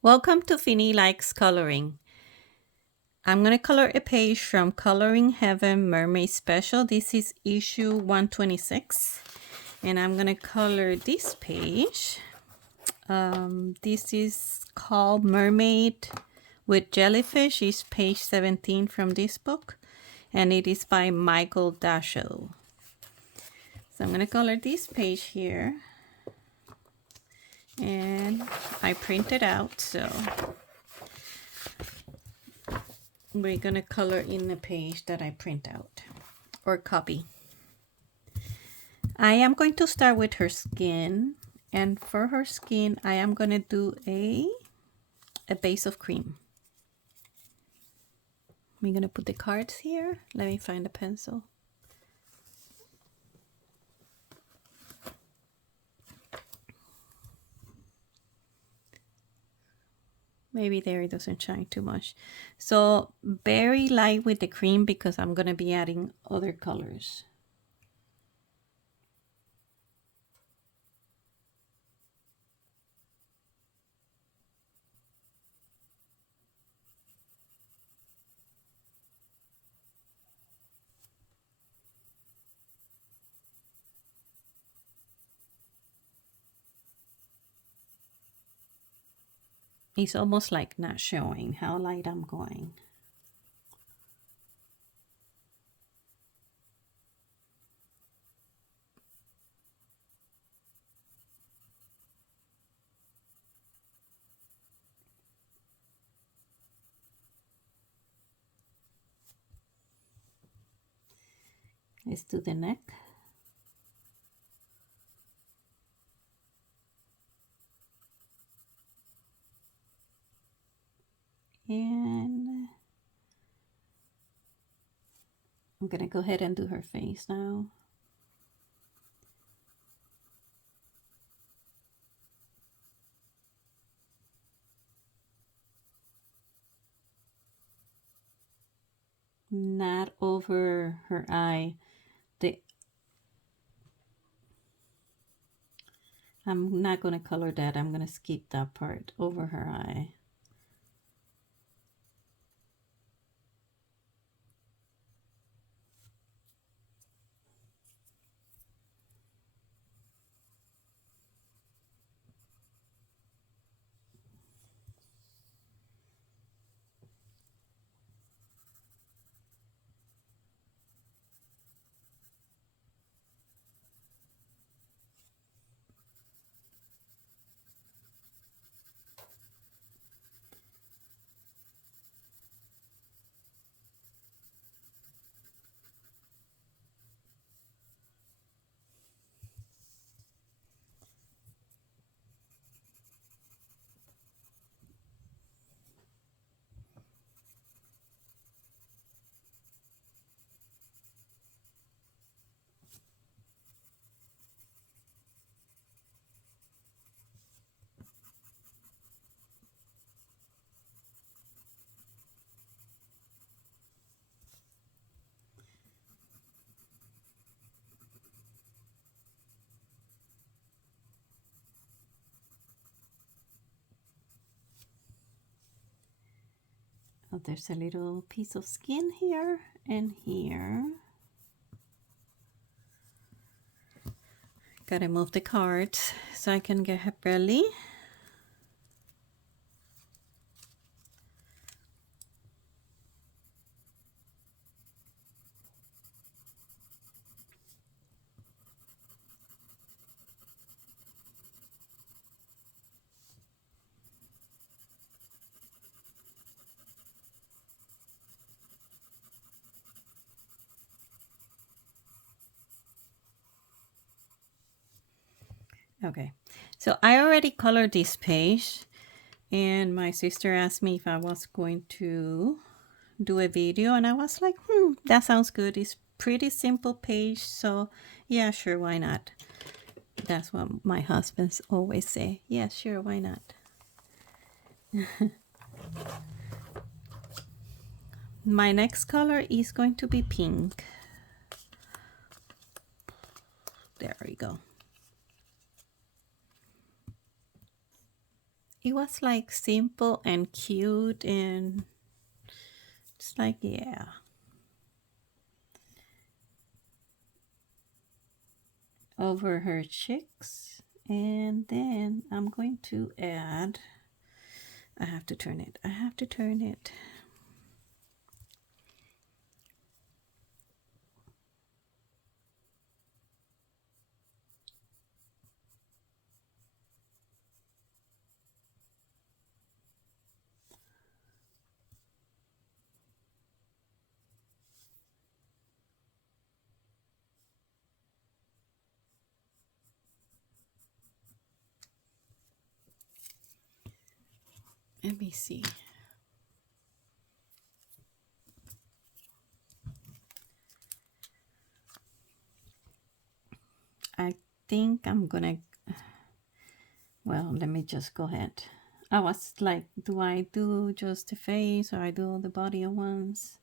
Welcome to Finny Likes Coloring. I'm going to color a page from Coloring Heaven Mermaid Special. This is issue 126. And I'm going to color this page. This is called Mermaid with Jellyfish. It's page 17 from this book. And it is by Michael Dashow. So I'm going to color this page here. And I printed out, so we're gonna color in the page that I print out or copy. I am going to start with her skin, and for her skin I am gonna do a base of cream. I'm gonna put the cards here. Let me find a pencil. Maybe there it doesn't shine too much. So very light with the cream because I'm gonna be adding other colors. It's almost like not showing how light I'm going. Let's do the neck. And I'm gonna go ahead and do her face now. Not over her eye. I'm not gonna color that. I'm gonna skip that part over her eye. Oh, there's a little piece of skin here and here. Gotta move the cards so I can get her belly. Okay, so I already colored this page, and my sister asked me if I was going to do a video, and I was like, that sounds good. It's pretty simple page, so yeah, sure, why not? That's what my husbands always say. Yeah, sure, why not? My next color is going to be pink. There we go. it was like simple and cute, and it's like, yeah. Over her cheeks. And then I'm going to add, I have to turn it. Let me see. I think I'm gonna, well, let me just go ahead. I was like, do I do just the face or I do all the body at once?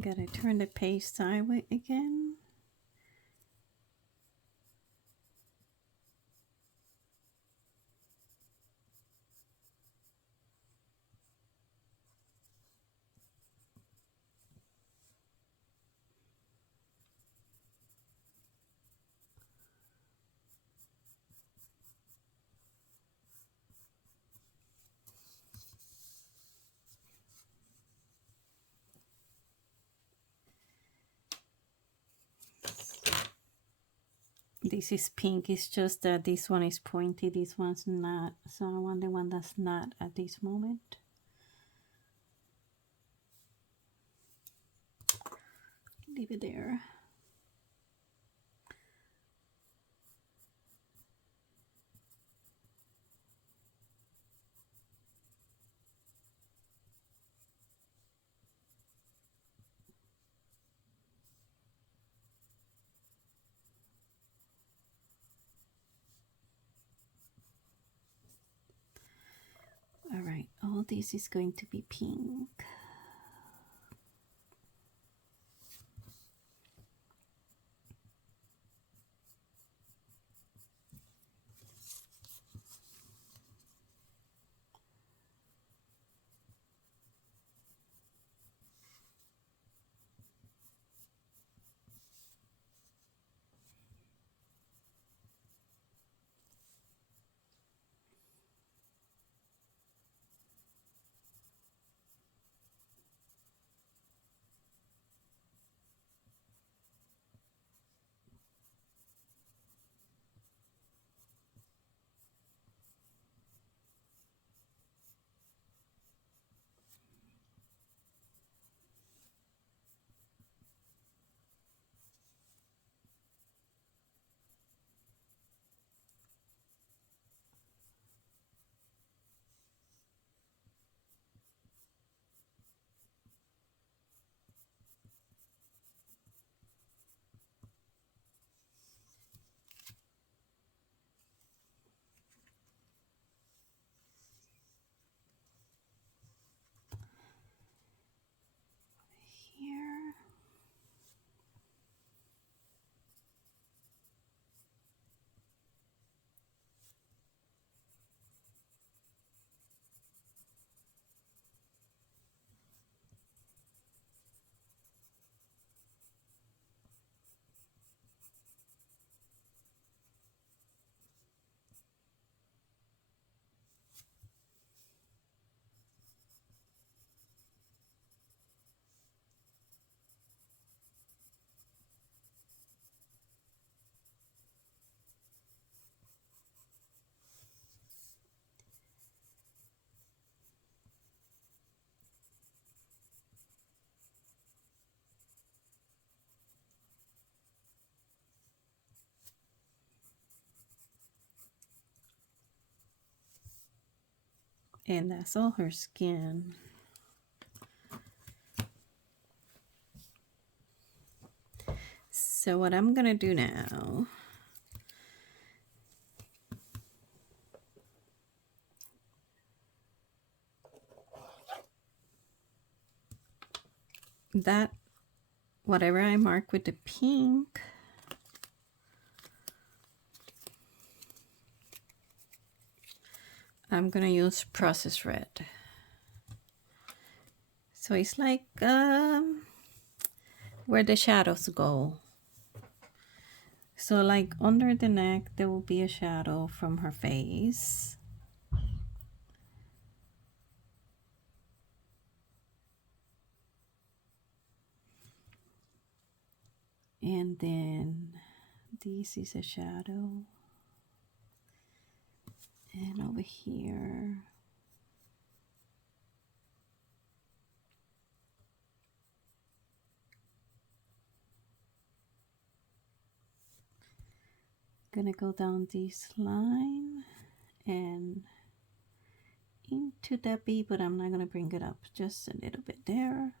Gotta turn the page sideways again. This is pink, it's just that this one is pointy, this one's not. So I want the one that's not at this moment. Leave it there. All right, all this is going to be pink. And that's all her skin. So what I'm gonna do now, that whatever I mark with the pink, I'm gonna use process red. So it's like where the shadows go. So like under the neck, there will be a shadow from her face. And then this is a shadow. And over here. Gonna go down this line and into the B, but I'm not gonna bring it up, just a little bit there.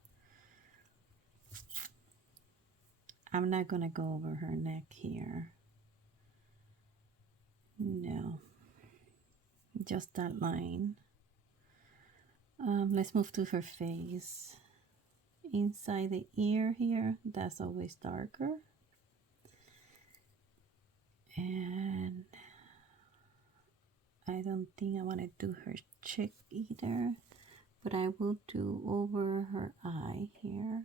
I'm not gonna go over her neck here. No, just that line. Let's move to her face. Inside the ear here, that's always darker. And I don't think I want to do her cheek either, but I will do over her eye here.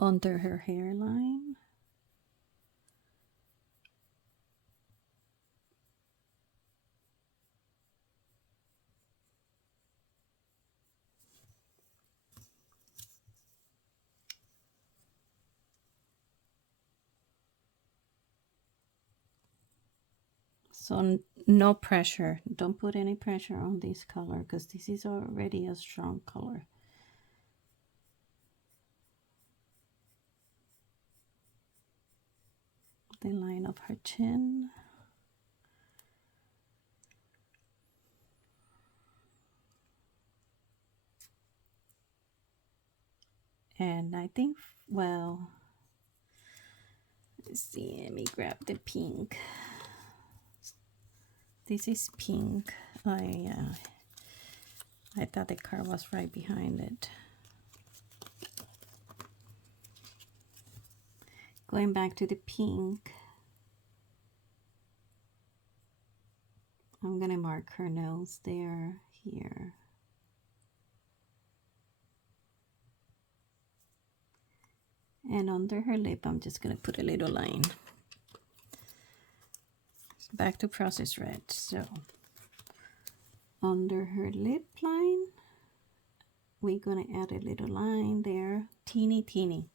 Under her hairline. So no pressure. Don't put any pressure on this color because this is already a strong color. The line of her chin. And I think, well, let's see, let me grab the pink. This is pink. I thought the car was right behind it. Going back to the pink, I'm gonna mark her nose there, here. And under her lip, I'm just gonna put a little line. Back to process red. So under her lip line, we're gonna add a little line there, teeny.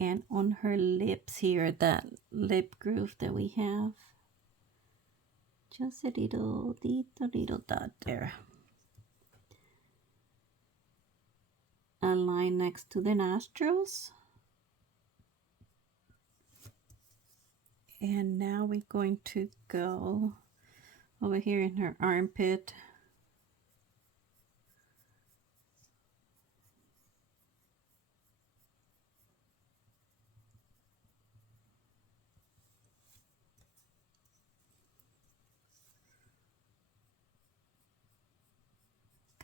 And on her lips here, that lip groove that we have, just a little dot there. A line next to the nostrils. And now we're going to go over here in her armpit.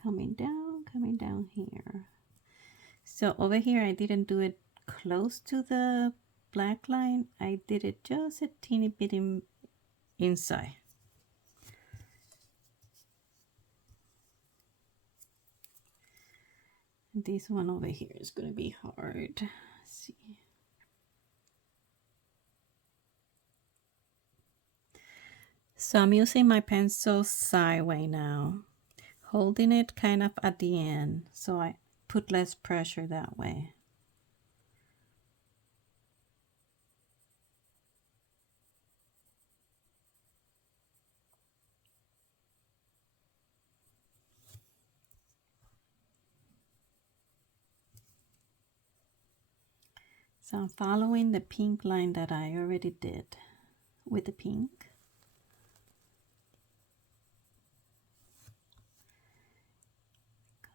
Coming down here. So over here, I didn't do it close to the black line. I did it just a teeny bit inside. This one over here is going to be hard. Let's see. So I'm using my pencil sideways now, holding it kind of at the end so I put less pressure that way. So I'm following the pink line that I already did with the pink.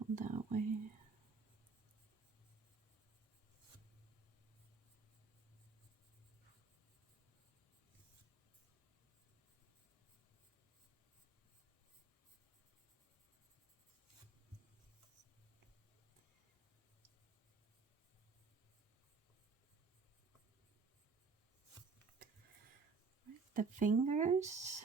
Come that way. The fingers.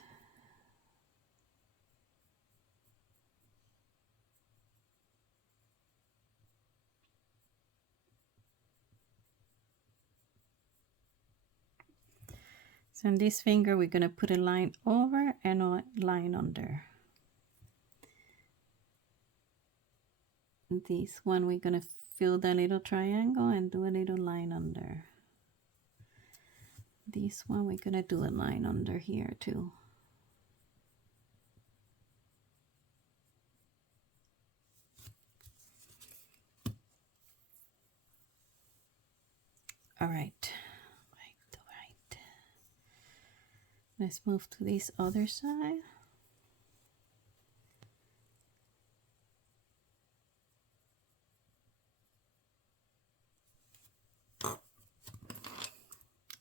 So in this finger, we're going to put a line over and a line under. This one, we're going to fill the little triangle and do a little line under. This one, we're going to do a line under here too. All right. Let's move to this other side.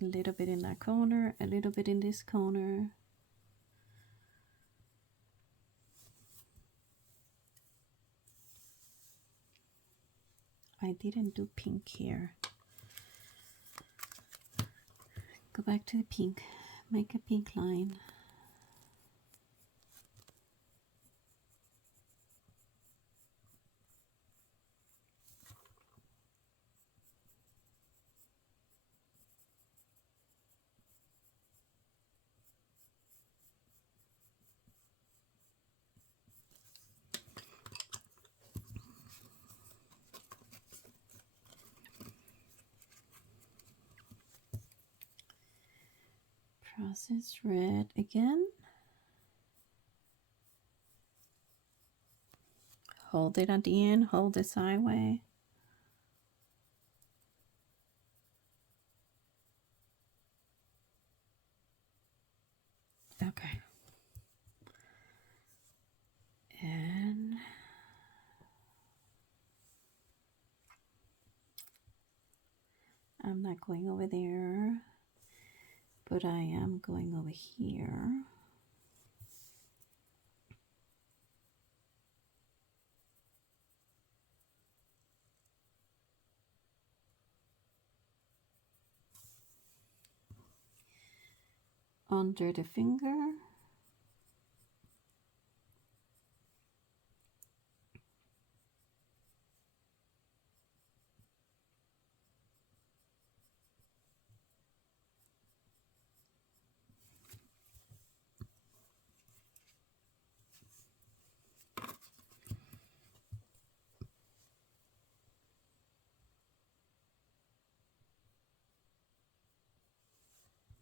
A little bit in that corner, a little bit in this corner. I didn't do pink here. Go back to the pink, make a pink line. Process red again. Hold it at the end, hold it sideways. Okay. And I'm not going over there, but I am going over here. Under the finger.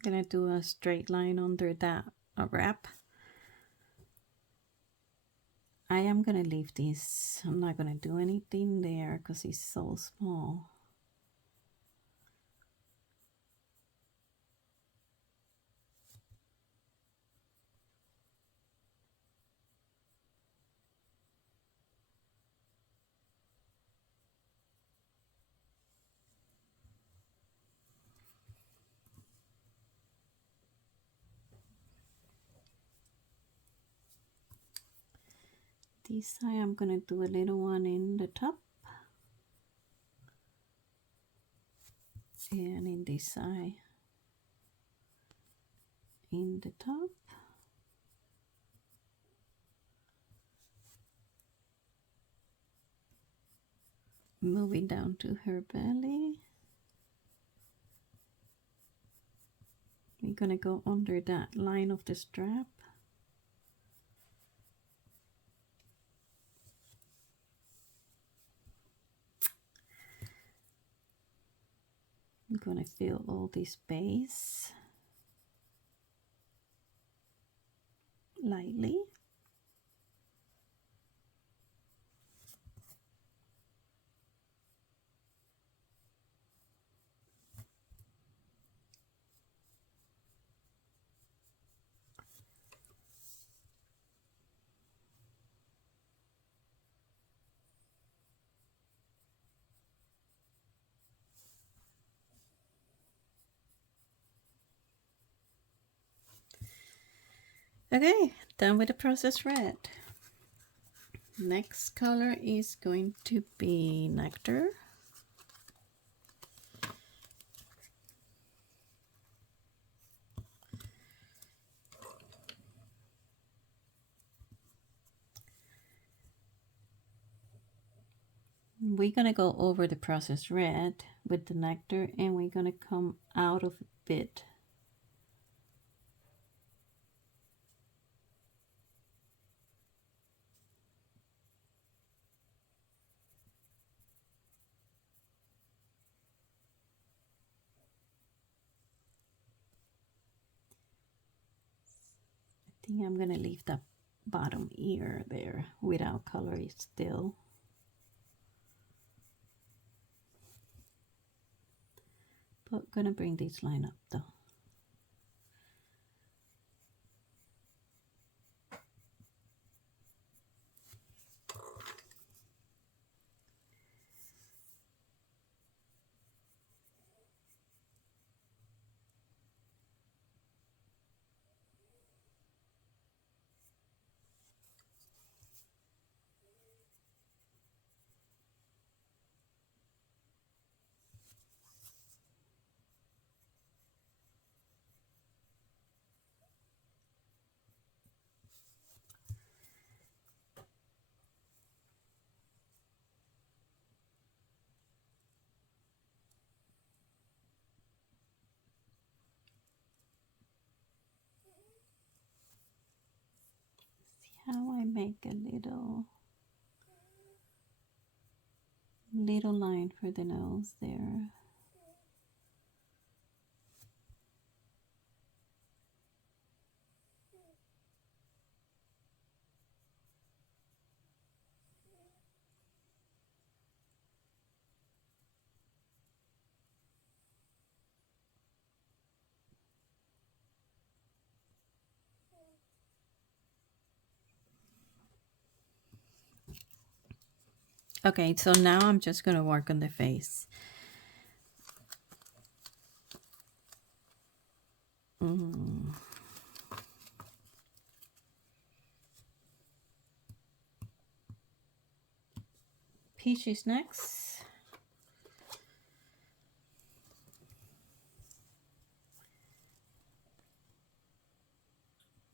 Gonna do a straight line under that wrap. I am gonna leave this. I'm not gonna do anything there because it's so small. This side I'm gonna do a little one in the top. And in this side, in the top. Moving down to her belly. We're gonna go under that line of the strap. I'm gonna fill all this space lightly. Okay, done with the processed red. Next color is going to be Nectar. We're gonna go over the processed red with the Nectar, and we're gonna come out of a bit. I think I'm gonna leave the bottom ear there without color still. But gonna bring this line up though. How I make a little line for the nose there. Okay, so now I'm just gonna work on the face. Peach is next.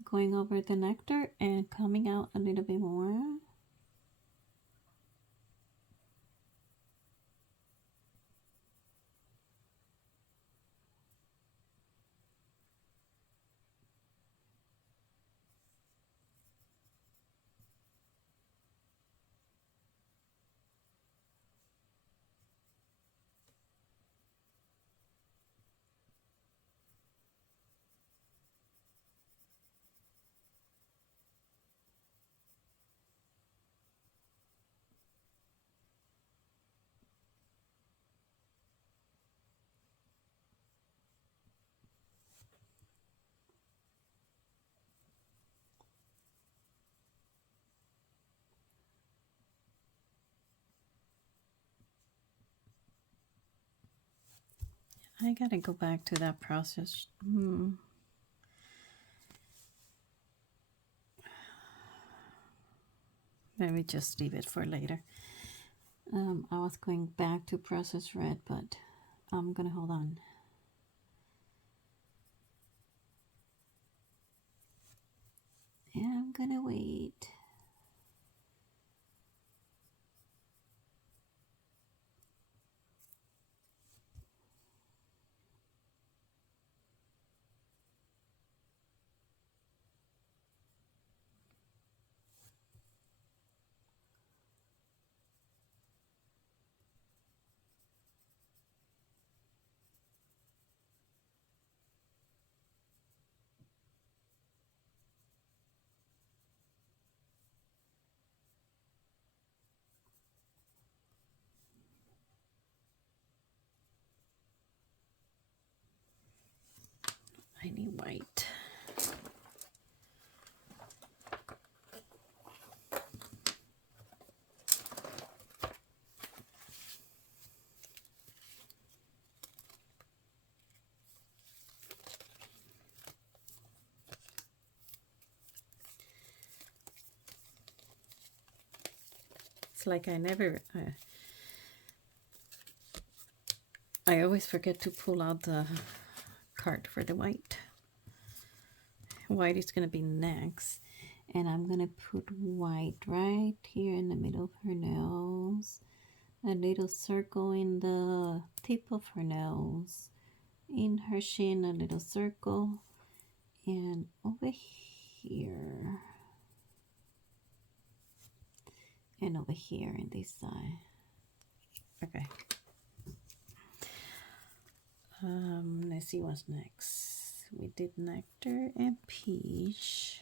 Going over the Nectar and coming out a little bit more. I gotta go back to that process. Maybe just leave it for later. I was going back to process red, but I'm gonna hold on. Yeah, I'm gonna wait. I need white. It's like I always forget to pull out the card for the white. White is going to be next. And I'm going to put white right here in the middle of her nose. A little circle in the tip of her nose. In her chin, a little circle. And over here. And over here in this side. Okay. Let's see what's next. We did nectar and peach.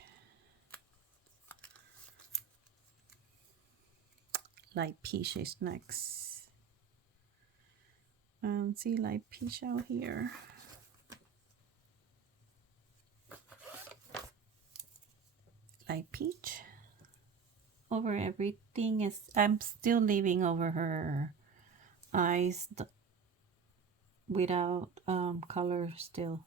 Light peach is next. See light peach out here. Light peach. Over everything is, I'm still leaving over her eyes without color still.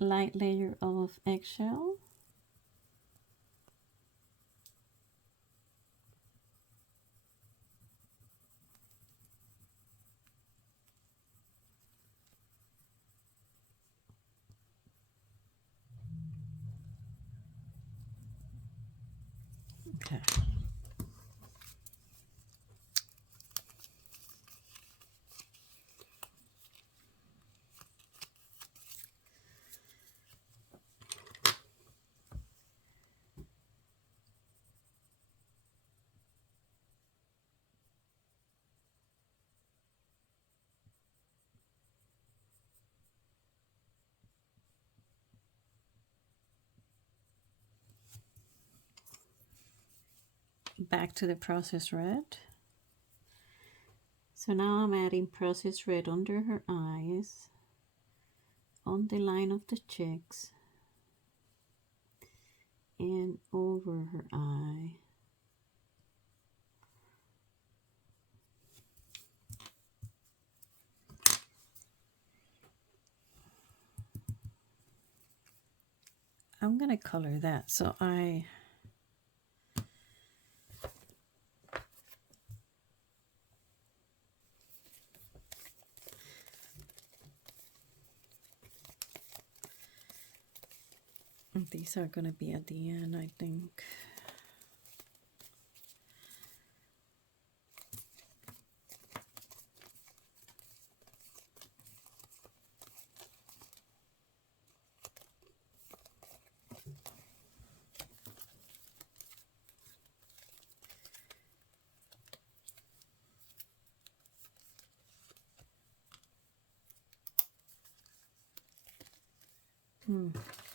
Light layer of eggshell. Okay. Back to the processed red. So now I'm adding processed red under her eyes, on the line of the cheeks, and over her eye. I'm gonna color that, so these are gonna be at the end, I think.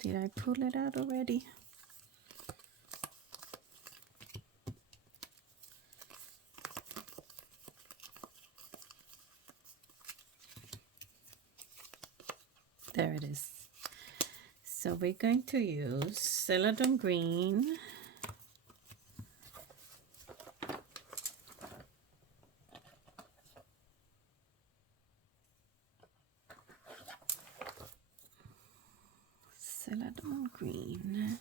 Did I pull it out already? There it is. So we're going to use celadon green, celadon green.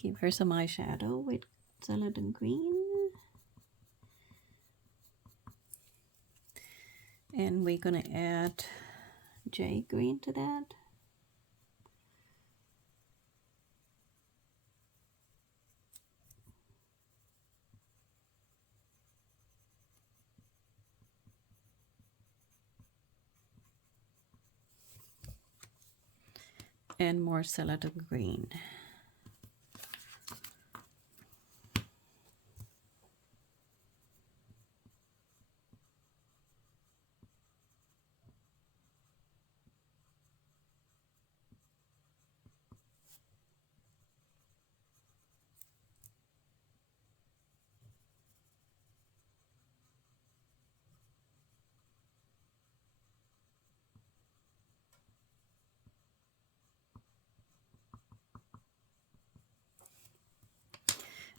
Give her some eyeshadow with celadon green. And we're gonna add jade green to that. And more celadon green.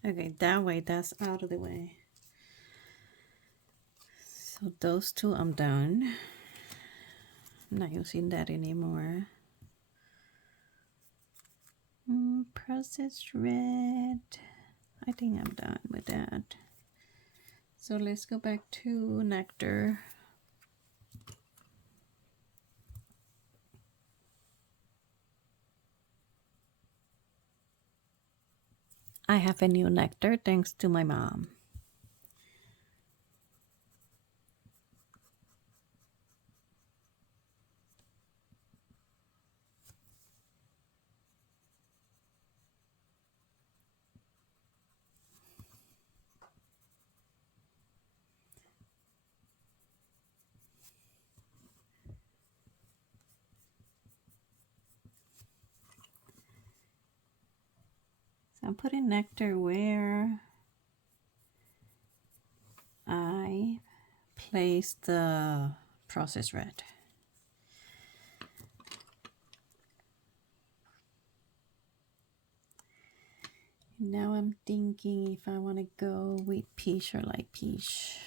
Okay, that way, that's out of the way. So those two I'm done. I'm not using that anymore. Processed red. I think I'm done with that. So let's go back to nectar. I have a new nectar thanks to my mom. So I'm putting nectar where I placed the processed red. Now I'm thinking if I want to go with peach or light peach.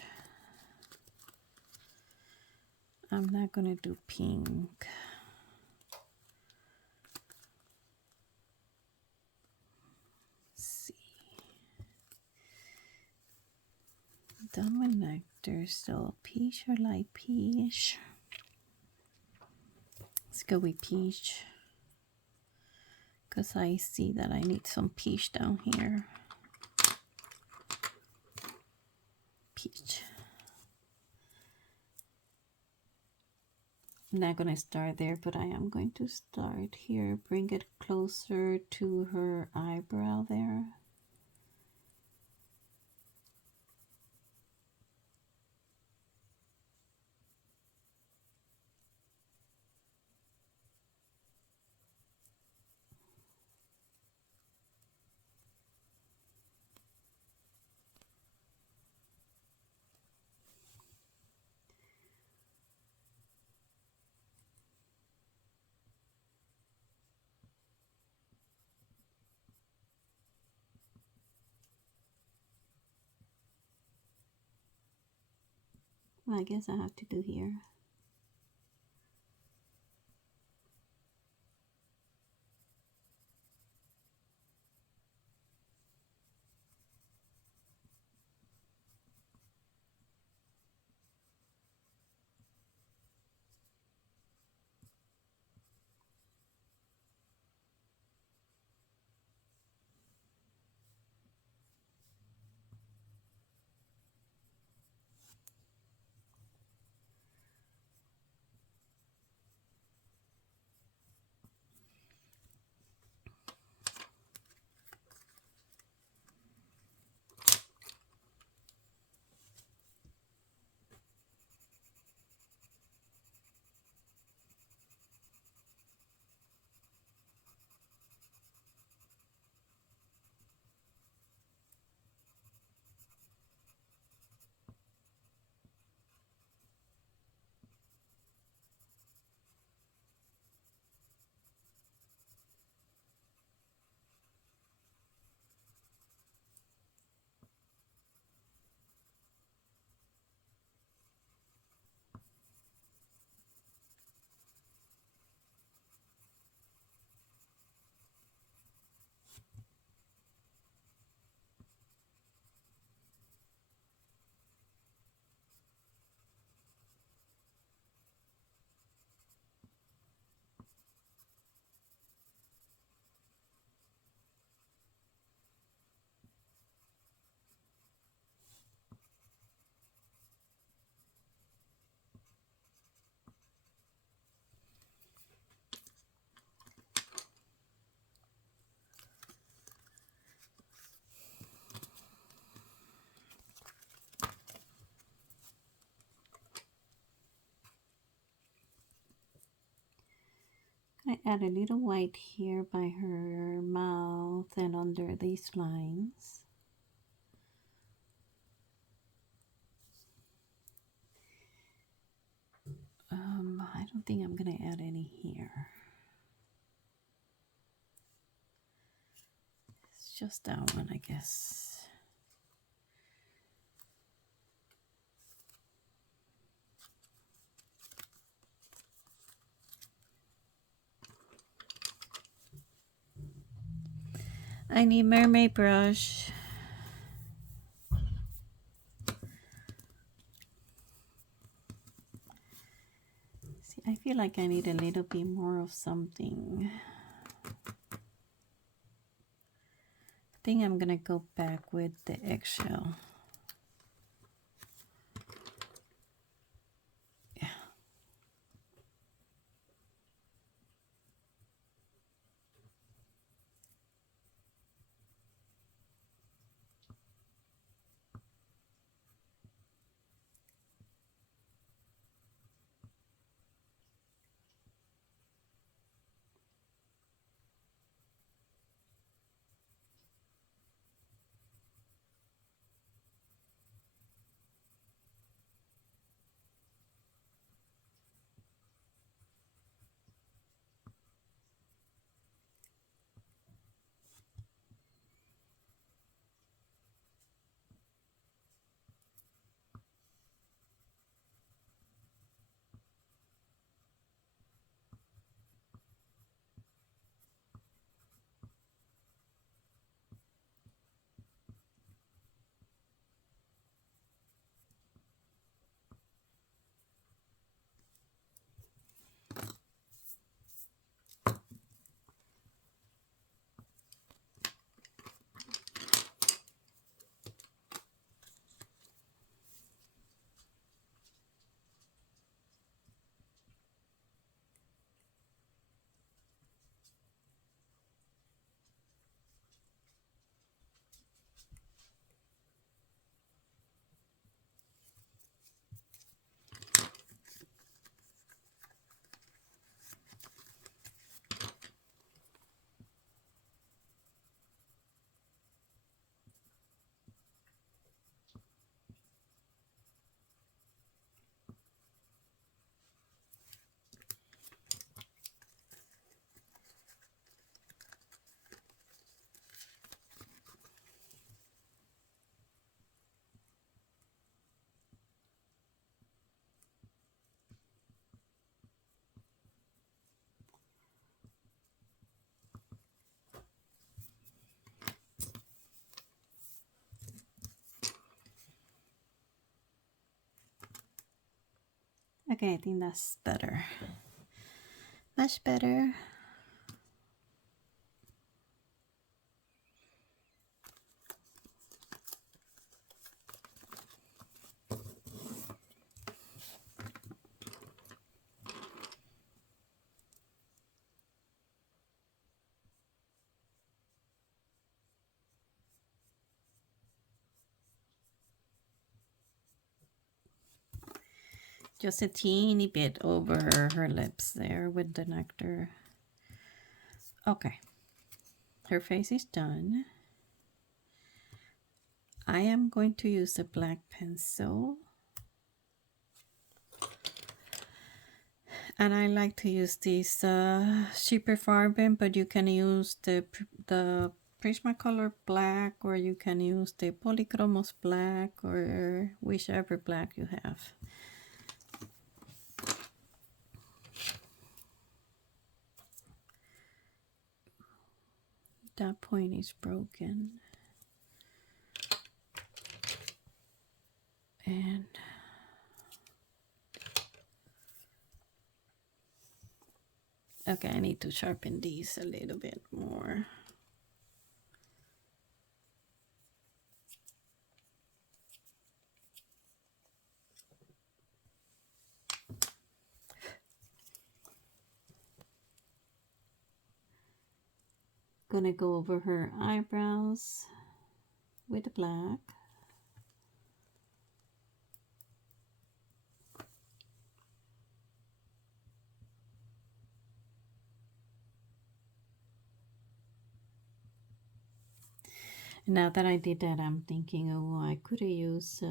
I'm not going to do pink. Let's see. Done with nectar, so peach or light peach. Let's go with peach. Because I see that I need some peach down here. Peach. I'm not going to start there, but I am going to start here. Bring it closer to her eyebrow there. Well, I guess I have to do here. gonna add a little white here by her mouth and under these lines. I don't think I'm gonna add any here. It's just that one, I guess. I need mermaid brush. See, I feel like I need a little bit more of something. I think I'm gonna go back with the eggshell. Yeah. Okay, I think that's better. Much better. Just a teeny bit over her lips there with the nectar. Okay, her face is done. I am going to use a black pencil. And I like to use this cheaper Farben, but you can use the Prismacolor black, or you can use the Polychromos black, or whichever black you have. That point is broken. And okay, I need to sharpen these a little bit more. Gonna go over her eyebrows with the black. Now that I did that, I'm thinking, oh, I could have used, I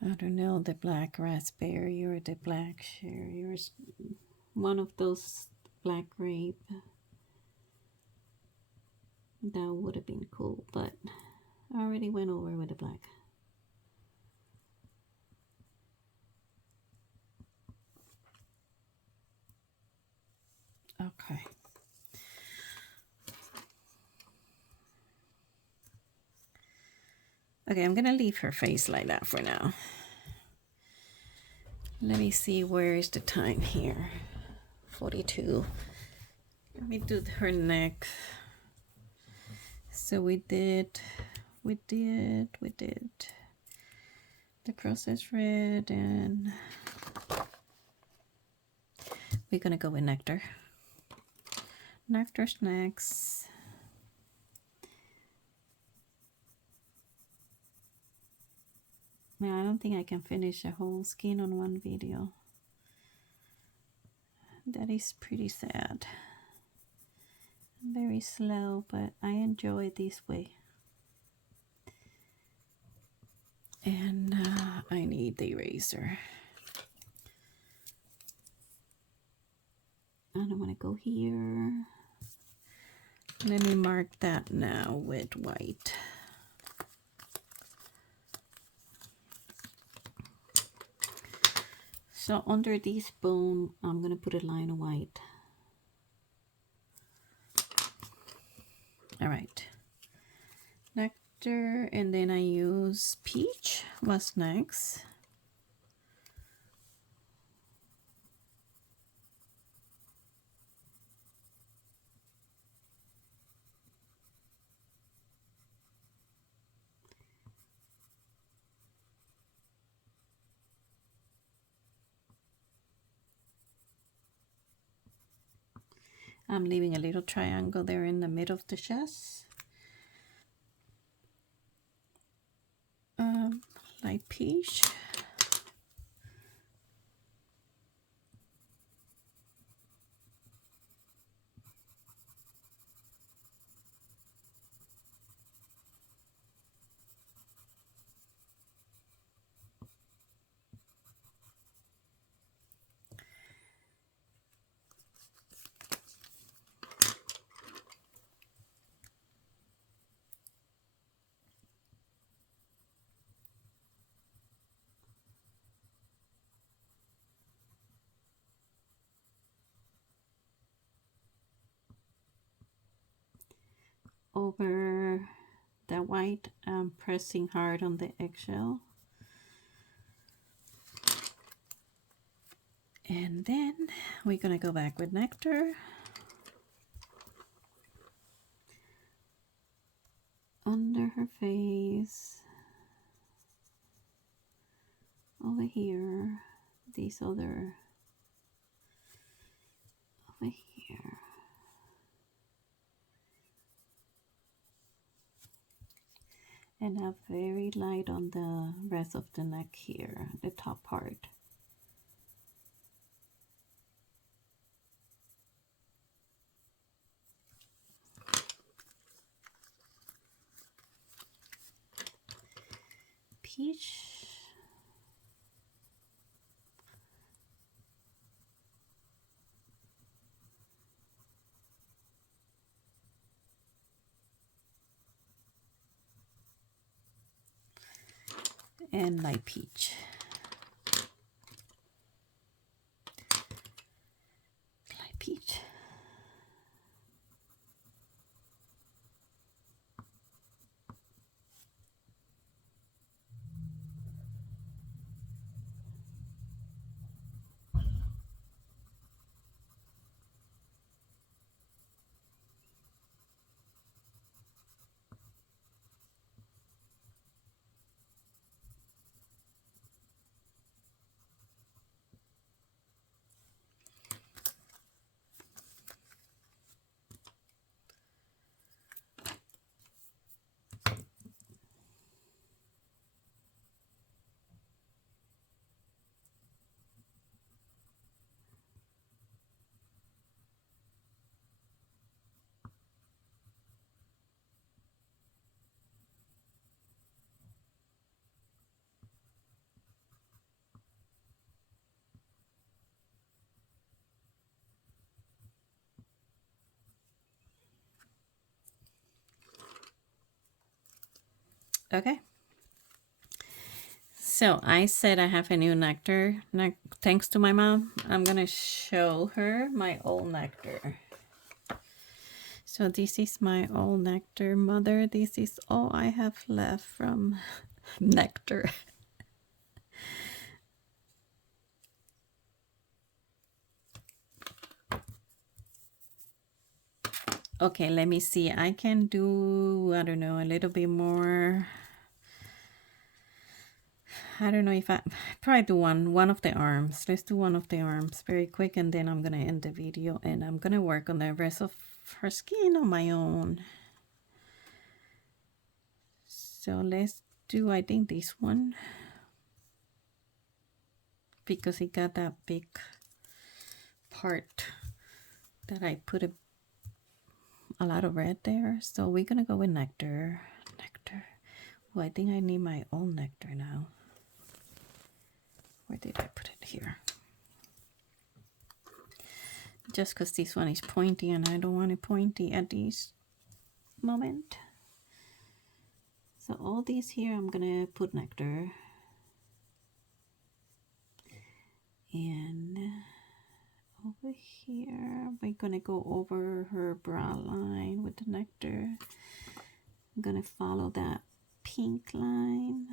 don't know, the black raspberry or the black cherry or one of those black grape. That would have been cool, but I already went over with the black. Okay. Okay, I'm gonna leave her face like that for now. Let me see, where is the time here? 42. Let me do her neck. So we did the processed red, and we're gonna go with nectar. Nectar's next. Man, I don't think I can finish a whole skin on one video. That is pretty sad. Very slow, but I enjoy it this way. And I need the eraser. I don't want to go here. Let me mark that now with white. So under this bone, I'm going to put a line of white. All right. Nectar, and then I use peach. What's next? I'm leaving a little triangle there in the middle of the chest. Light peach. Over the white, I'm pressing hard on the eggshell. And then we're gonna go back with nectar. Under her face. Over here. These other. Over here. And a very light on the rest of the neck here, the top part. Peach. And light peach. Light peach. Okay. So I said I have a new nectar. Thanks to my mom, I'm gonna show her my old nectar. So this is my old nectar, mother. This is all I have left from nectar. Okay, let me see. I can do, I don't know, a little bit more. I don't know if I probably do one of the arms. Let's do one of the arms very quick, and then I'm gonna end the video and I'm gonna work on the rest of her skin on my own. So let's do, I think, this one, because it got that big part that I put a lot of red there. So we're gonna go with nectar. Nectar. Well, I think I need my own nectar now. Where did I put it? Here? Just because this one is pointy and I don't want it pointy at this moment. So all these here, I'm gonna put nectar. And over here, we're gonna go over her brow line with the nectar. I'm gonna follow that pink line,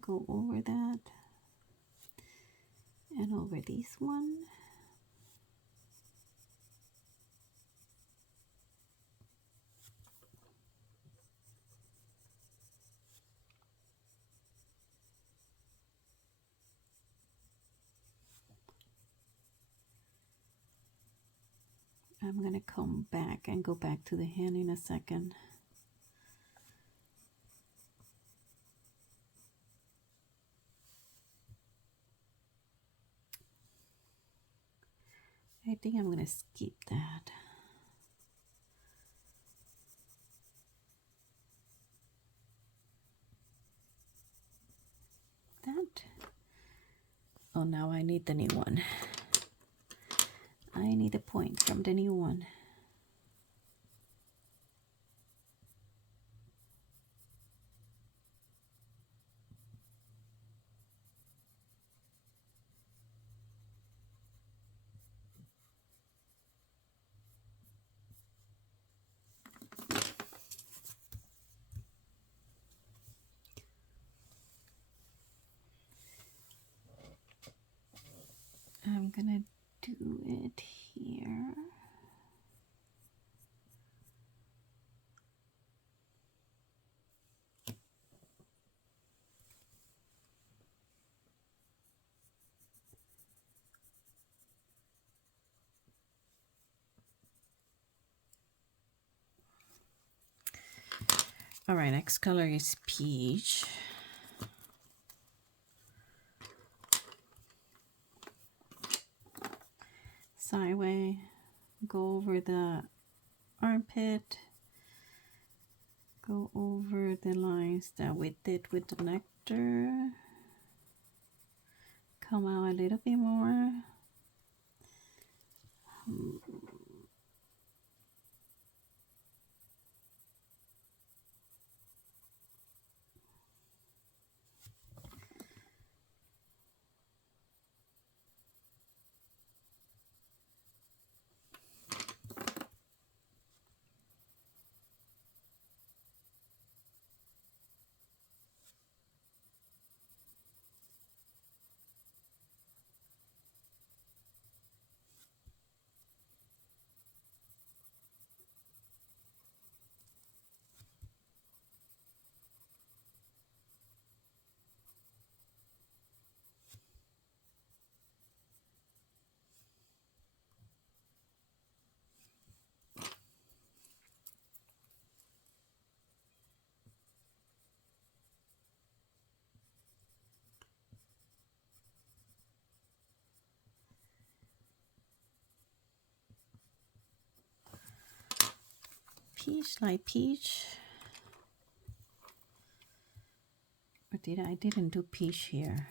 go over that, and over this one. I'm gonna come back and go back to the hand in a second. I think I'm gonna skip that. Oh, now I need the new one. I need a point from the new one. I'm gonna do it here. All right, next color is peach. Sideways, go over the armpit, go over the lines that we did with the nectar, come out a little bit more. Peach, like peach. Or did I didn't do peach here.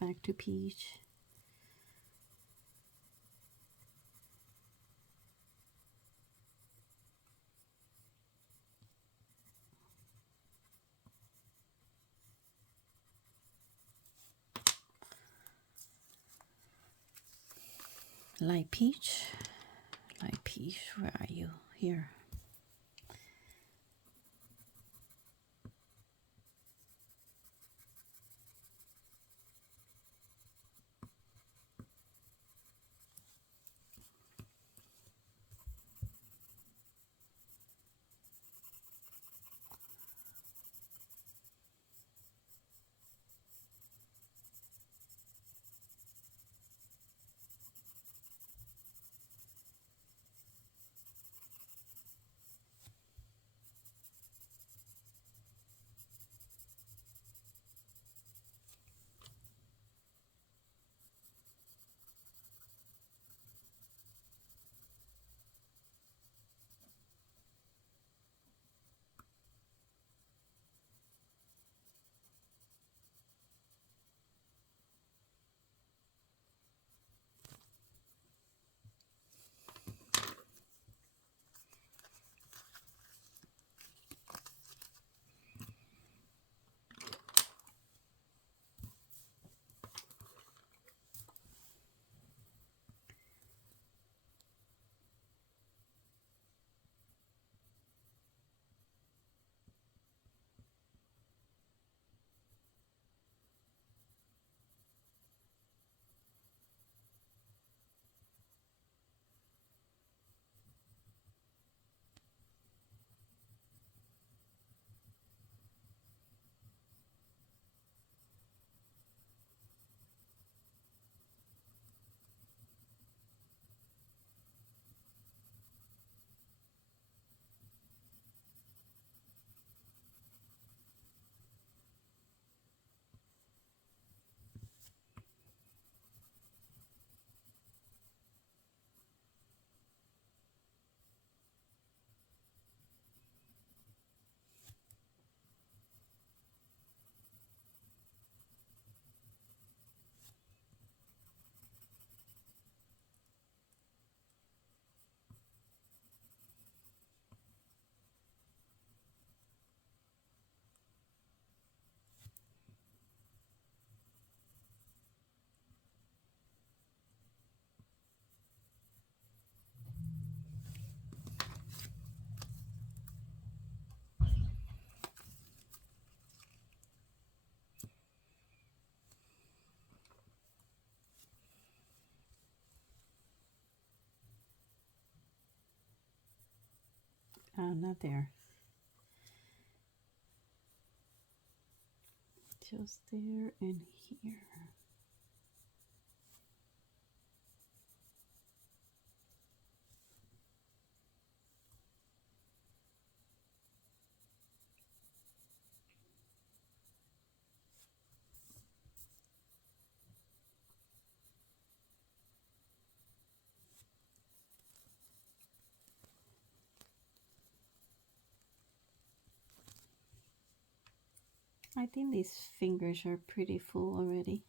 Back to peach. light peach. Light peach, where are you? Here. Not there. Just there and here. I think these fingers are pretty full already.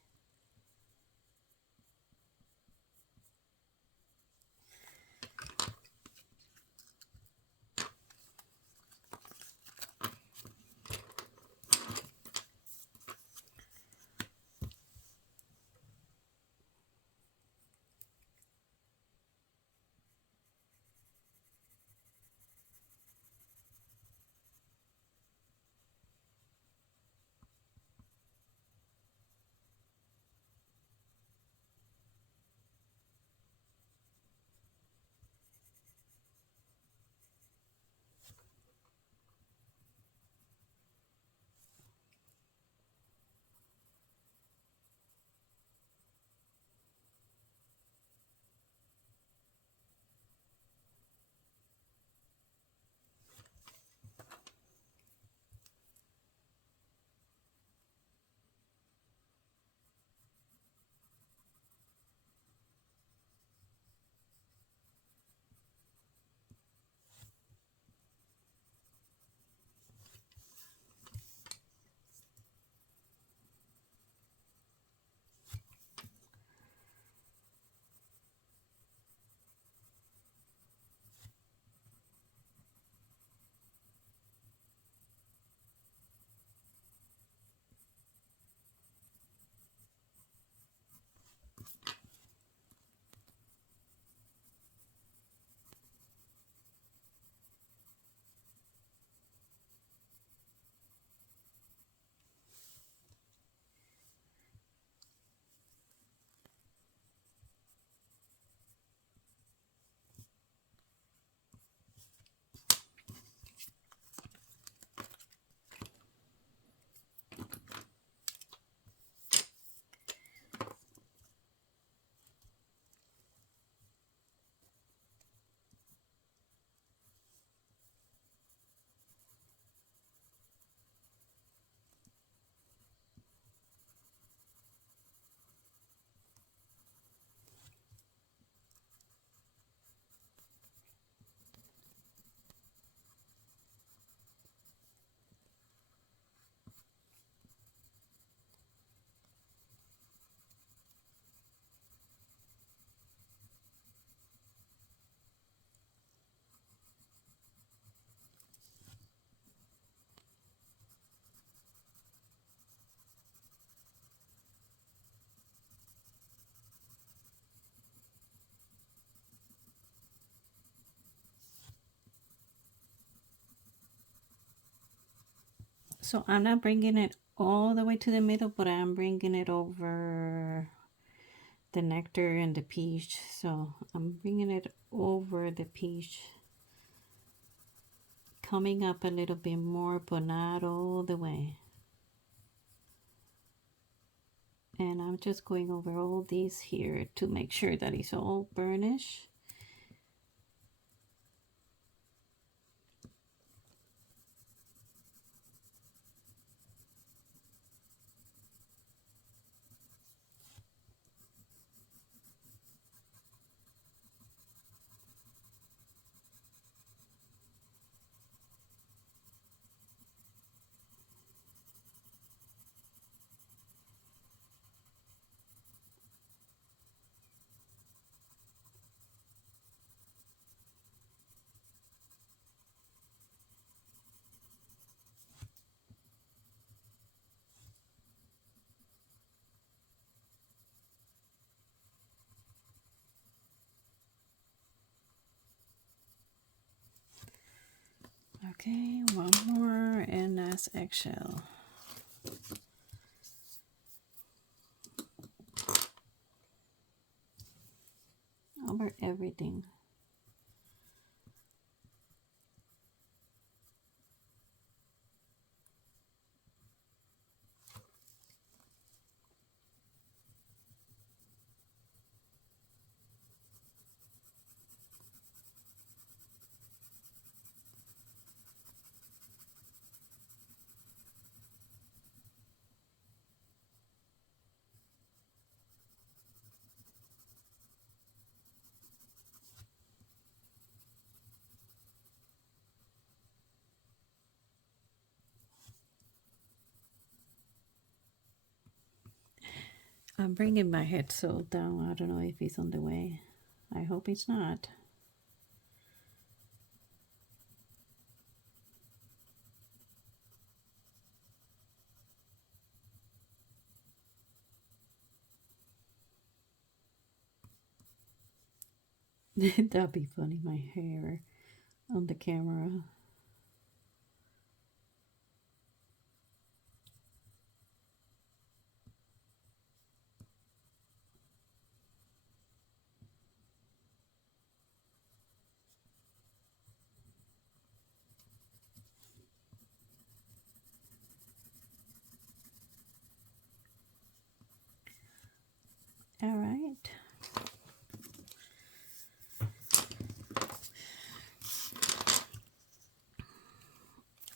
So I'm not bringing it all the way to the middle, but I'm bringing it over the nectar and the peach. So I'm bringing it over the peach, coming up a little bit more, but not all the way. And I'm just going over all these here to make sure that it's all burnished. Okay, one more, and that's eggshell. Over everything. I'm bringing my head so down. I don't know if it's on the way. I hope it's not. That'd be funny, my hair on the camera. All right.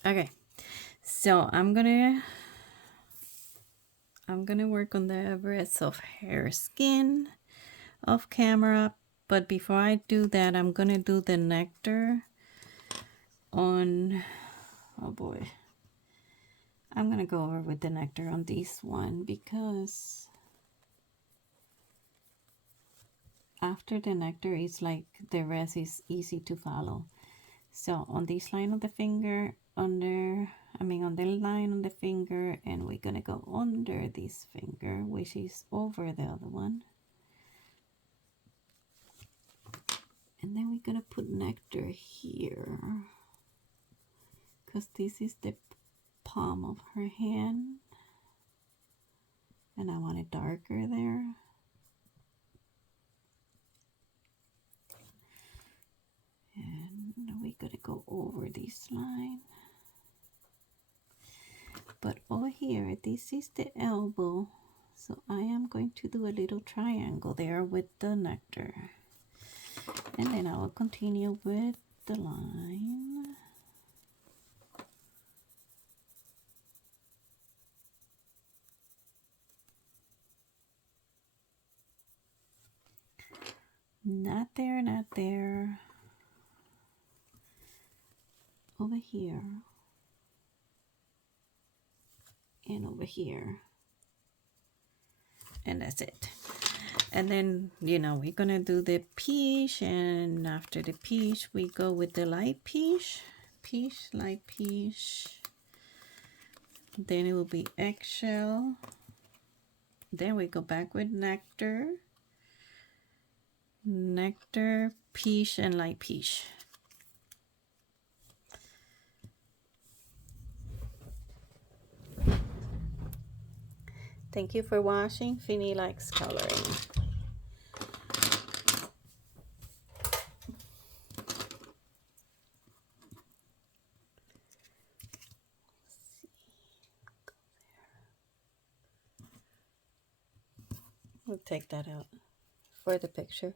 Okay, so I'm gonna work on the rest of her skin off camera, but before I do that, I'm gonna do the nectar on, oh boy, I'm gonna go over with the nectar on this one because after the nectar is like the rest is easy to follow. So on this line of the finger, on the line on the finger, and we're gonna go under this finger, which is over the other one. And then we're gonna put nectar here, because this is the palm of her hand, and I want it darker there. And we're gonna go over this line. But over here, this is the elbow, so I am going to do a little triangle there with the nectar. And then I will continue with the line. Not there, not there. Over here. And over here. And that's it. And then, you know, we're gonna do the peach, and after the peach, we go with the light peach. Peach, light peach. Then it will be eggshell. Then we go back with nectar. Nectar, peach, and light peach. Thank you for watching. Finny likes coloring. We'll take that out for the picture.